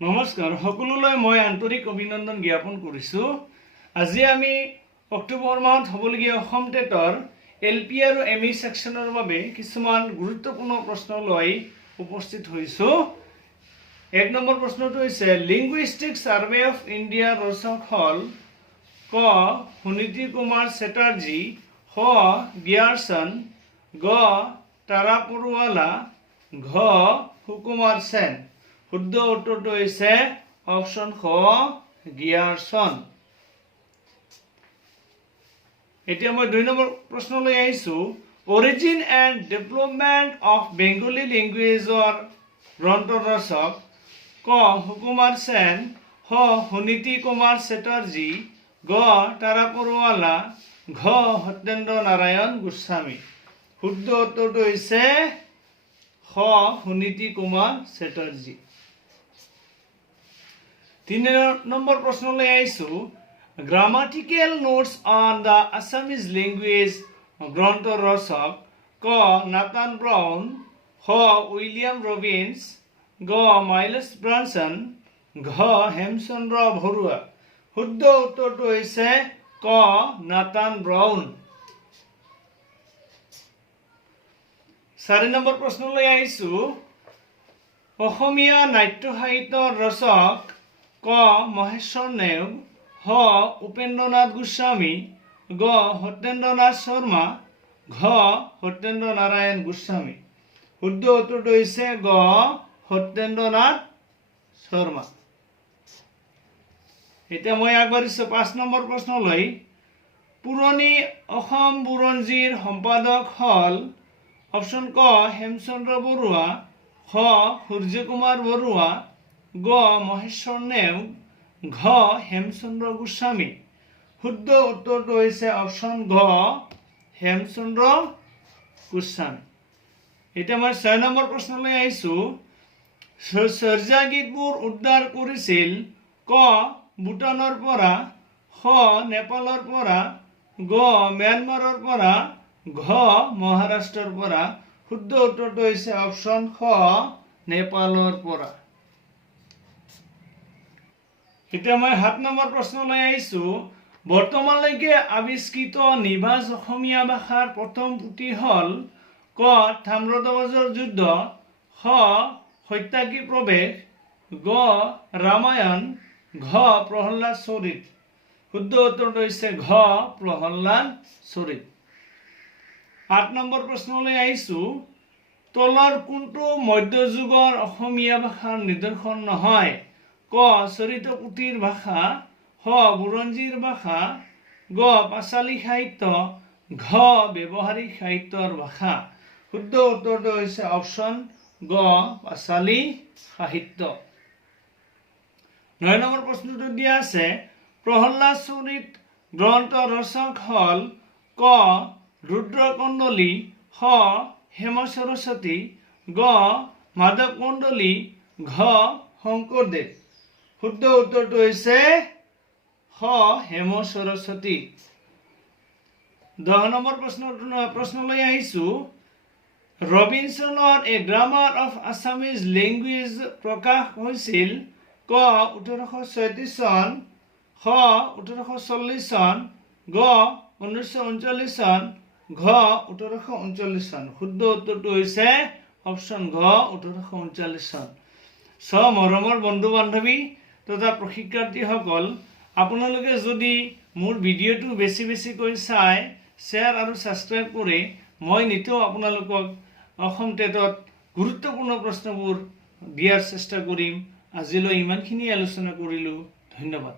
নমস্কাৰ সকলোলৈ মই আন্তৰিক অভিনন্দন জ্ঞাপন কৰিছোঁ। আজি আমি অক্টোবৰ মাহত হ'বলগীয়া অসম টেটৰ এলপি আৰু এমই সেকশনৰ বাবে কিছুমান গুৰুত্বপূৰ্ণ প্ৰশ্ন লৈ উপস্থিত হৈছোঁ। এক নম্বৰ প্ৰশ্নটো হৈছে লিংগুইষ্টিক সাৰ্ভে অফ ইণ্ডিয়া ৰচক হ'ল ক সুনীতি কুমাৰ চেটাৰ্জী, খ গিয়াৰছন, গ তাৰাপৰুৱালা, ঘ সুকুমাৰ সেন। শুদ্ধ উত্তৰটো হৈছে অপশ্যন খ গিয়াৰছন। এতিয়া মই 2 নম্বৰ প্ৰশ্নলৈ আহিছোঁ। Origin and development of Bengali লেংগুৱেজৰ গ্ৰন্থ ৰচক ক সুকুমাৰ সেন, খ সুনীতি কুমাৰ চেটাৰ্জী, গ তাৰাপৰুৱালা, ঘ সত্যেন্দ্ৰ নাৰায়ণ গোস্বামী। শুদ্ধ উত্তৰটো হৈছে খ সুনীতি কুমাৰ চেটাৰ্জী। 3 নম্বৰ প্ৰশ্নলৈ আহিছোঁ। Grammatical notes on the Assamese language গ্ৰন্থ ৰচক ক নাথান ব্ৰাউন, খ উইলিয়াম ৰবিন্স, গ মাইলছ ব্ৰানছন, ঘ হেমচন্দ্ৰ বৰুৱা। শুদ্ধ উত্তৰটো হৈছে ক নাথান ব্ৰাউন। 4 নম্বৰ প্ৰশ্নলৈ আহিছোঁ। অসমীয়া নাট্য সাহিত্যৰ ৰচক ক মহেশ্বৰ নেওগ, খ উপেন্দ্ৰনাথ গোস্বামী, গ সত্যেন্দ্ৰনাথ শৰ্মা, ঘ সত্যেন্দ্ৰ নাৰায়ণ গোস্বামী। শুদ্ধ উত্তৰটো হৈছে গ সত্যেন্দ্ৰনাথ শৰ্মা। এতিয়া মই আগবাঢ়িছোঁ 5 নম্বৰ প্ৰশ্নলৈ। পুৰণি অসম বুৰঞ্জীৰ সম্পাদক হ'ল অপশ্যন ক হেমচন্দ্ৰ বৰুৱা, খ সূৰ্য কুমাৰ বৰুৱা, গ মহেশ্বৰ নেওগ, ঘ হেমচন্দ্ৰ গোস্বামী। শুদ্ধ উত্তৰটো হৈছে অপশ্যন ঘ হেমচন্দ্ৰ গোস্বামী। এতিয়া মই 6 নম্বৰ প্ৰশ্নলৈ আহিছোঁ। চৰ্যা গীতবোৰ উদ্ধাৰ কৰিছিল ক ভূটানৰ পৰা, খ নেপালৰ পৰা, গ ম্যানমাৰৰ পৰা, ঘ মহাৰাষ্ট্ৰৰ পৰা। শুদ্ধ উত্তৰটো হৈছে অপশ্যন খ নেপালৰ পৰা। এতিয়া মই 7 নম্বৰ প্ৰশ্নলৈ আহিছোঁ। বৰ্তমানলৈকে আৱিষ্কৃত নিভাঁজ অসমীয়া ভাষাৰ প্ৰথম পুথি হ'ল ক তাম্ৰধ্বজৰ যুদ্ধ, খ সত্যাগ্ৰী প্ৰৱেশ, গ ৰামায়ণ, ঘ প্ৰহ্লাদ চৰিত। শুদ্ধ উত্তৰটো হৈছে ঘ প্ৰহ্লাদ চৰিত। 8 নম্বৰ প্ৰশ্নলৈ আহিছোঁ। তলৰ কোনটো মধ্যযুগৰ অসমীয়া ভাষাৰ নিদৰ্শন নহয়? ক চৰিত পুথিৰ ভাষা, খ বুৰঞ্জীৰ ভাষা, গ পাঁচালী সাহিত্য, ঘ ব্যৱহাৰিক সাহিত্যৰ ভাষা। শুদ্ধ উত্তৰটো হৈছে অপশ্যন গ পাঁচালী সাহিত্য। 9 নম্বৰ প্ৰশ্নটো দিয়া আছে। প্ৰহ্লাদ চৰিত গ্ৰন্থ ৰচক হ'ল ক ৰুদ্ৰকণ্ডলী, খ হেম সৰস্বতী, গ মাধৱ কণ্ডলী, ঘ শংকৰদেৱ। শুদ্ধ উত্তৰটো হৈছে খ হেম সৰস্বতী। 10 নম্বৰ প্ৰশ্নলৈ আহিছোঁ। ৰবিনছনৰ এ গ্ৰামাৰ অফ আছামিজ লেংগুৱেজ প্ৰকাশ হৈছিল ক 1836 চন, খ 1840 চন, গ 1939 চন, ঘ 1839 চন। শুদ্ধ উত্তৰটো হৈছে অপশ্যন ঘ 1839 চন। মৰমৰ বন্ধু বান্ধৱী তথা প্ৰশিক্ষাৰ্থীসকল, আপোনালোকে যদি মোৰ ভিডিঅ'টো বেছিকৈ চাই শ্বেয়াৰ আৰু ছাবস্ক্ৰাইব কৰে, মই নিতৌ আপোনালোকক অসম টেটত গুৰুত্বপূৰ্ণ প্ৰশ্নবোৰ দিয়াৰ চেষ্টা কৰিম। আজিলৈ ইমানখিনি আলোচনা কৰিলোঁ। ধন্যবাদ।